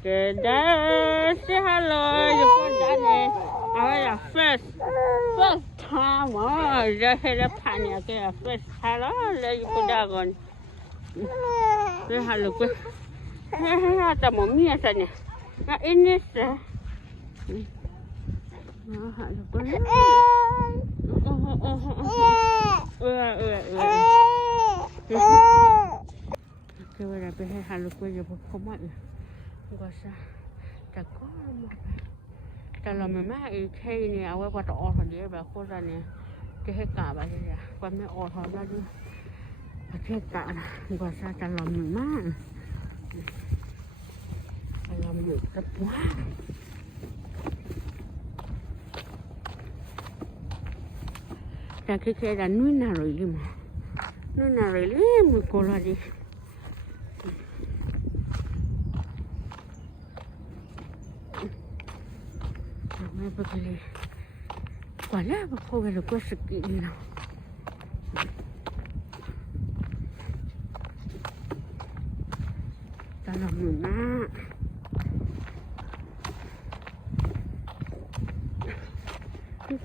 Okay, say hello. You put that in. Oh, first time. Oh, just had a panic. Okay, first hello. Let you put that on. Say hello. Ada mami asalnya. Ini sah. Oke, udah behel halus gue ya pokoknya. Gua sa, tak kau kalau memang ini awal pada orang dia berkoran ni, keheka baca dia, kami orang lagi, keheka. Gua sa kalau memang tepuh. Tak kira dah nuina roilim, mukola di. Begini, wala aku kalau kau sakit ni lah. Dalam mana?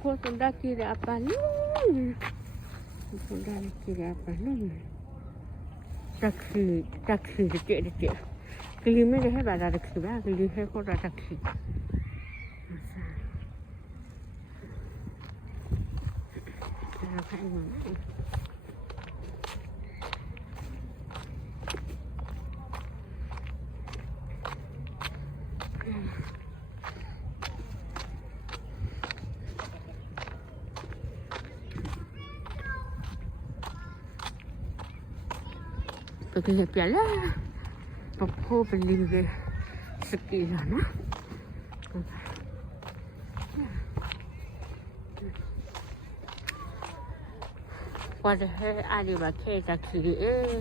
Kau sudah kira apa ni? Sudah kira apa ni? Taksi dekat. Kelima dah ada taksi dah, kelima kau dah taksi. Pergi piala, papa beli ke sekian lah. Pada hari bagai tak kiri,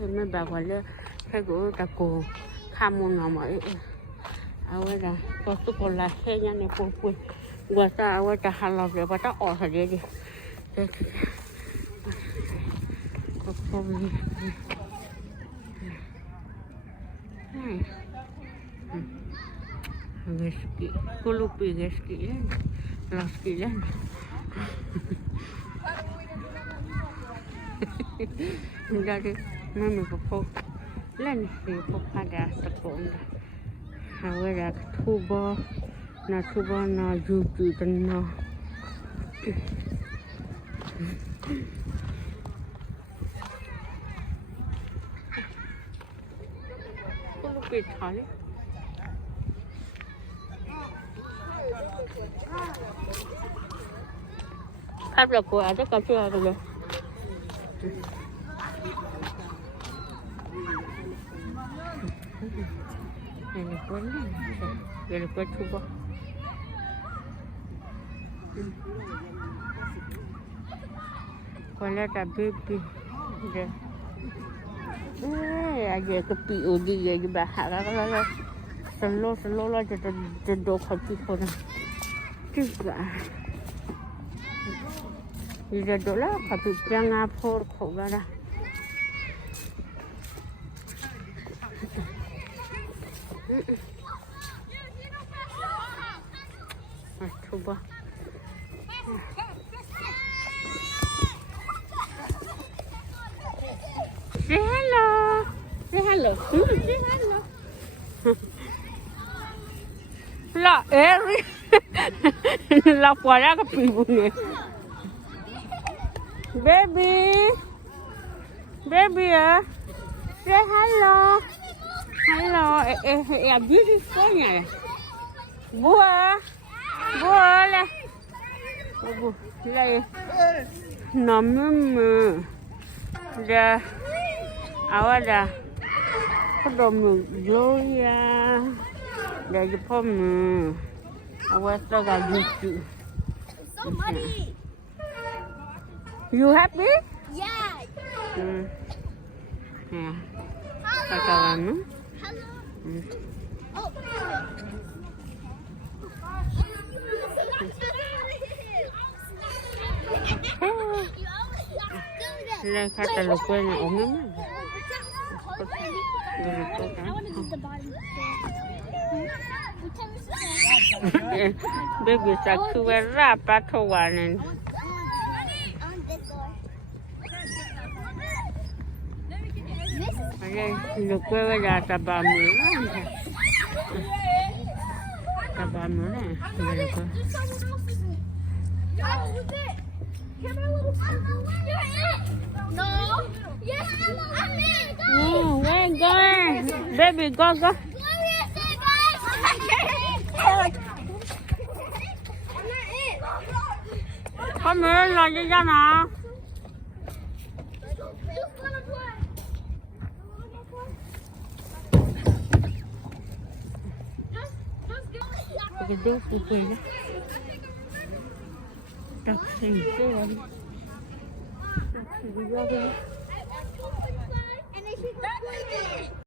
memang pada hego tak ko kamu nama awak dah kau tu pola hanya ni pun gua tak awak dah halal dia pada orang dia papa beli Geski, kulupi geski lah, laski lah. Jadi, mami papa, lain si papa dah sekolah. Awak dah tuba na juju kena. Kulupi thale. Áp lực của anh rất cao chưa rồi. Này là quấn này, đây là quấn thu bò. Còn là baby, đây. Aja ke POD je bahak kalau slow lah jadok hati korang. Juga. Jadok lah tapi jangan por kau gara. Coba. Say hello. Say hello. Say hello. La Eri. La puara ke pibu ni. Baby ya. Say hello. Hello. Beautiful nya. Buah lah. Lah. Nama dah awak dah kedom Gloria dah jepom awak tak lucu. So muddy. You happy? Yeah. Ya. Kawan. Hello. Oh. Lah kata lupa nak omong mana? I want to get the bottom. Baby sakuwera pato wanen. On this door. This Lo kuwe ya tabamu. Tabamu ne. No. Yes, I'm in. Oh, where going? Baby, go, go. Come here, là gì ra nào? Cái đứa phụ quỳ đó. Đọc xinh xinh. Đọc xinh xinh.